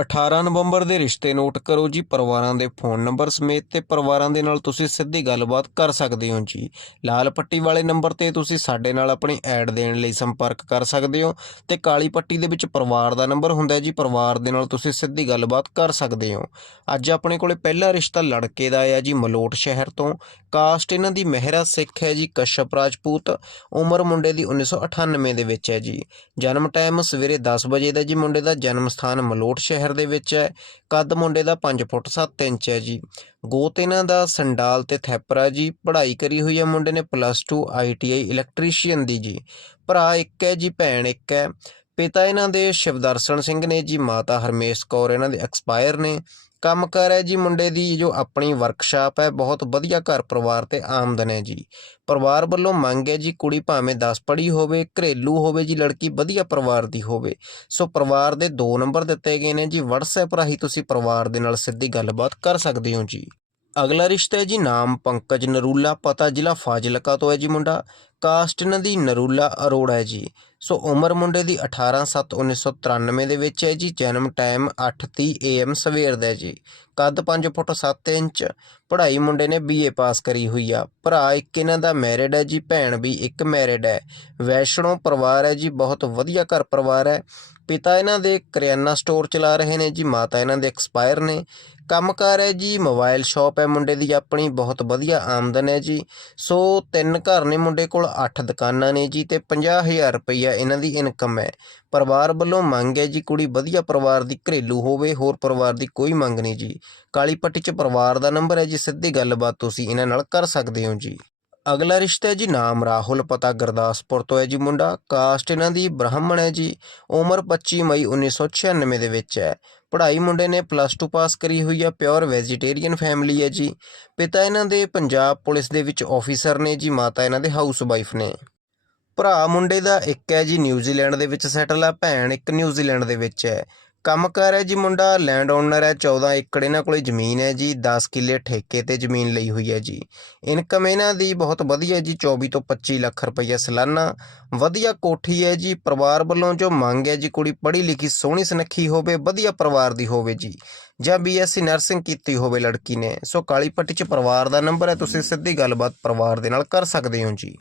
18 ਨਵੰਬਰ ਦੇ ਰਿਸ਼ਤੇ ਨੋਟ ਕਰੋ ਜੀ, ਪਰਿਵਾਰਾਂ ਦੇ ਫੋਨ ਨੰਬਰ ਸਮੇਤ ਤੇ ਪਰਿਵਾਰਾਂ ਦੇ ਨਾਲ ਤੁਸੀਂ ਸਿੱਧੀ ਗੱਲਬਾਤ ਕਰ ਸਕਦੇ ਹੋ ਜੀ। ਲਾਲ ਪੱਟੀ ਵਾਲੇ ਨੰਬਰ ਤੇ ਤੁਸੀਂ ਸਾਡੇ ਨਾਲ ਆਪਣੀ ਐਡ ਦੇਣ ਲਈ ਸੰਪਰਕ ਕਰ ਸਕਦੇ ਹੋ ਤੇ ਕਾਲੀ ਪੱਟੀ ਦੇ ਵਿੱਚ ਪਰਿਵਾਰ ਦਾ ਨੰਬਰ ਹੁੰਦਾ ਜੀ, ਪਰਿਵਾਰ ਦੇ ਨਾਲ ਤੁਸੀਂ ਸਿੱਧੀ ਗੱਲਬਾਤ ਕਰ ਸਕਦੇ ਹੋ। ਅੱਜ ਆਪਣੇ ਕੋਲੇ ਪਹਿਲਾ ਰਿਸ਼ਤਾ ਲੜਕੇ ਦਾ ਆਇਆ ਜੀ, ਮਲੋਟ ਸ਼ਹਿਰ ਤੋਂ। ਕਾਸਟ ਇਹਨਾਂ ਦੀ ਮਹਿਰਾ ਸਿੱਖ ਹੈ ਜੀ, ਕਸ਼ਪ ਰਾਜਪੂਤ। ਉਮਰ ਮੁੰਡੇ ਦੀ 1998 ਦੇ ਵਿੱਚ ਹੈ ਜੀ। ਜਨਮ ਟਾਈਮ ਸਵੇਰੇ 10 ਵਜੇ ਦਾ ਜੀ, ਮੁੰਡੇ ਦਾ ਜਨਮ ਸਥਾਨ ਮਲੋਟ ਸ਼ਹਿਰ ਦੇ ਵਿੱਚ ਹੈ। ਕੱਦ ਮੁੰਡੇ ਦਾ 5 ਫੁੱਟ 7 ਇੰਚ ਹੈ ਜੀ। ਗੋਤ ਇਹਨਾਂ ਦਾ ਸੰਡਾਲ ਤੇ ਥੈਪਰਾ ਜੀ। ਪੜ੍ਹਾਈ ਕਰੀ ਹੋਈ ਹੈ ਮੁੰਡੇ ਨੇ ਪਲੱਸ 2 ਆਈਟੀਆਈ ਇਲੈਕਟ੍ਰੀਸ਼ੀਅਨ ਦੀ ਜੀ। ਭਰਾ ਇੱਕ ਹੈ ਜੀ, ਭੈਣ ਇੱਕ ਹੈ। ਪਿਤਾ ਇਹਨਾਂ ਦੇ ਸ਼ਿਵਦਰਸ਼ਨ ਸਿੰਘ ਨੇ ਜੀ, ਮਾਤਾ ਹਰਮੇਸ਼ ਕੌਰ ਇਹਨਾਂ ਦੇ ਐਕਸਪਾਇਰ ਨੇ। ਕੰਮ ਕਰ ਹੈ ਜੀ ਮੁੰਡੇ ਦੀ, ਜੋ ਆਪਣੀ ਵਰਕਸ਼ਾਪ ਹੈ, ਬਹੁਤ ਵਧੀਆ ਘਰ ਪਰਿਵਾਰ ਤੇ ਆਮਦਨ ਹੈ ਜੀ। ਪਰਿਵਾਰ ਵੱਲੋਂ ਮੰਗ ਹੈ ਜੀ, ਕੁੜੀ ਭਾਵੇਂ 10 ਪੜ੍ਹੀ ਹੋਵੇ, ਘਰੇਲੂ ਹੋਵੇ ਜੀ, ਲੜਕੀ ਵਧੀਆ ਪਰਿਵਾਰ ਦੀ ਹੋਵੇ। ਸੋ ਪਰਿਵਾਰ ਦੇ ਦੋ ਨੰਬਰ ਦਿੱਤੇ ਗਏ ਨੇ ਜੀ। WhatsApp ਰਾਹੀਂ ਤੁਸੀਂ ਪਰਿਵਾਰ ਦੇ ਨਾਲ ਸਿੱਧੀ ਗੱਲਬਾਤ ਕਰ ਸਕਦੇ ਹੋ ਜੀ। ਅਗਲਾ ਰਿਸ਼ਤਾ ਹੈ ਜੀ ਨਾਮ ਪੰਕਜ ਨਰੂਲਾ, ਪਤਾ ਜ਼ਿਲ੍ਹਾ ਫਾਜ਼ਿਲਕਾ ਤੋਂ ਹੈ ਜੀ ਮੁੰਡਾ। ਕਾਸਟ ਇਹਨਾਂ ਦੀ ਨਰੂਲਾ ਅਰੋੜਾ ਹੈ ਜੀ। ਸੋ ਉਮਰ ਮੁੰਡੇ ਦੀ 18/7/1993 ਦੇ ਵਿੱਚ ਹੈ ਜੀ। ਜਨਮ ਟਾਈਮ 8:30 AM ਸਵੇਰ ਦਾ ਹੈ ਜੀ। ਕੱਦ 5 ਫੁੱਟ 7 ਇੰਚ, ਪੜ੍ਹਾਈ ਮੁੰਡੇ ਨੇ ਬੀਏ ਪਾਸ ਕਰੀ ਹੋਈ ਆ। ਭਰਾ ਇੱਕ ਇਹਨਾਂ ਦਾ ਮੈਰਿਡ ਹੈ ਜੀ, ਭੈਣ ਵੀ ਇੱਕ ਮੈਰਿਡ ਹੈ। ਵੈਸ਼ਨੋ ਪਰਿਵਾਰ ਹੈ ਜੀ, ਬਹੁਤ ਵਧੀਆ ਘਰ ਪਰਿਵਾਰ ਹੈ। ਪਿਤਾ ਇਹਨਾਂ ਦੇ ਕਰਿਆਨਾ ਸਟੋਰ ਚਲਾ ਰਹੇ ਨੇ ਜੀ, ਮਾਤਾ ਇਹਨਾਂ ਦੇ ਐਕਸਪਾਇਰ ਨੇ। ਕੰਮਕਾਰ ਹੈ ਜੀ ਮੋਬਾਈਲ ਸ਼ਾਪ ਹੈ ਮੁੰਡੇ ਦੀ, ਆਪਣੀ ਬਹੁਤ ਵਧੀਆ ਆਮਦਨ ਹੈ ਜੀ। ਸੋ ਤਿੰਨ ਘਰ ਨੇ ਮੁੰਡੇ ਕੋਲ 8 ਦੁਕਾਨਾਂ ਨੇ ਜੀ ਤੇ 50000 ਰੁਪਈਆ ਇਹਨਾਂ ਦੀ ਇਨਕਮ ਹੈ। ਪਰਿਵਾਰ ਵੱਲੋਂ ਮੰਗ ਹੈ ਜੀ, ਕੁੜੀ ਵਧੀਆ ਪਰਿਵਾਰ ਦੀ ਘਰੇਲੂ ਹੋਵੇ, ਹੋਰ ਪਰਿਵਾਰ ਦੀ ਕੋਈ ਮੰਗ ਨਹੀਂ ਜੀ। ਕਾਲੀ ਪੱਟੀ 'ਚ ਪਰਿਵਾਰ ਦਾ ਨੰਬਰ ਹੈ ਜੀ, ਸਿੱਧੀ ਗੱਲਬਾਤ ਤੁਸੀਂ ਇਹਨਾਂ ਨਾਲ ਕਰ ਸਕਦੇ ਹੋ ਜੀ। ਅਗਲਾ ਰਿਸ਼ਤਾ ਹੈ ਜੀ ਨਾਮ ਰਾਹੁਲ, ਪਤਾ ਗੁਰਦਾਸਪੁਰ ਤੋਂ ਹੈ ਜੀ ਮੁੰਡਾ। ਕਾਸਟ ਇਹਨਾਂ ਦੀ ਬ੍ਰਾਹਮਣ ਹੈ ਜੀ। ਉਮਰ 25 ਮਈ 1996 ਦੇ ਵਿੱਚ ਹੈ। ਪੜ੍ਹਾਈ ਮੁੰਡੇ ਨੇ ਪਲੱਸ 2 ਪਾਸ ਕਰੀ ਹੋਈ ਹੈ। ਪਿਓਰ ਵੈਜੀਟੇਰੀਅਨ ਫੈਮਿਲੀ ਹੈ ਜੀ। ਪਿਤਾ ਇਹਨਾਂ ਦੇ ਪੰਜਾਬ ਪੁਲਿਸ ਦੇ ਵਿੱਚ ਆਫੀਸਰ ਨੇ ਜੀ, ਮਾਤਾ ਇਹਨਾਂ ਦੇ ਹਾਊਸ ਵਾਈਫ ਨੇ। ਭਰਾ ਮੁੰਡੇ ਦਾ ਇੱਕ ਹੈ ਜੀ ਨਿਊਜ਼ੀਲੈਂਡ ਦੇ ਵਿੱਚ ਸੈਟਲ ਆ, ਭੈਣ ਇੱਕ ਨਿਊਜ਼ੀਲੈਂਡ ਦੇ ਵਿੱਚ ਹੈ। ਕੰਮਕਾਰ ਹੈ ਜੀ ਮੁੰਡਾ ਲੈਂਡ ਓਨਰ ਹੈ 14 ਏਕੜ ਇਹਨਾਂ ਕੋਲੇ ਜ਼ਮੀਨ ਹੈ ਜੀ 10 ਕਿੱਲੇ ਠੇਕੇ ਤੇ ਜ਼ਮੀਨ ਲਈ ਹੋਈ ਹੈ ਜੀ। ਇਨਕਮ ਇਹਨਾਂ ਦੀ ਬਹੁਤ ਵਧੀਆ ਜੀ 24 ਤੋਂ 25 ਲੱਖ ਰੁਪਈਆ ਸਾਲਾਨਾ। ਵਧੀਆ ਕੋਠੀ ਹੈ ਜੀ, ਪਰਿਵਾਰ ਵੱਲੋਂ ਜੋ ਮੰਗ ਹੈ ਜੀ, ਕੁੜੀ ਪੜ੍ਹੀ ਲਿਖੀ, ਸੋਹਣੀ ਸੁਨੱਖੀ ਹੋਵੇ, ਵਧੀਆ ਪਰਿਵਾਰ ਦੀ ਹੋਵੇ ਜੀ। ਜਾਂ ਬੀਐਸਸੀ ਨਰਸਿੰਗ ਕੀਤੀ ਹੋਵੇ ਲੜਕੀ ਨੇ। ਸੋ ਕਾਲੀ ਪੱਟੀ 'ਚ ਪਰਿਵਾਰ ਦਾ ਨੰਬਰ ਹੈ, ਤੁਸੀਂ ਸਿੱਧੀ ਗੱਲਬਾਤ ਪਰਿਵਾਰ ਦੇ ਨਾਲ ਕਰ ਸਕਦੇ ਹੋ ਜੀ।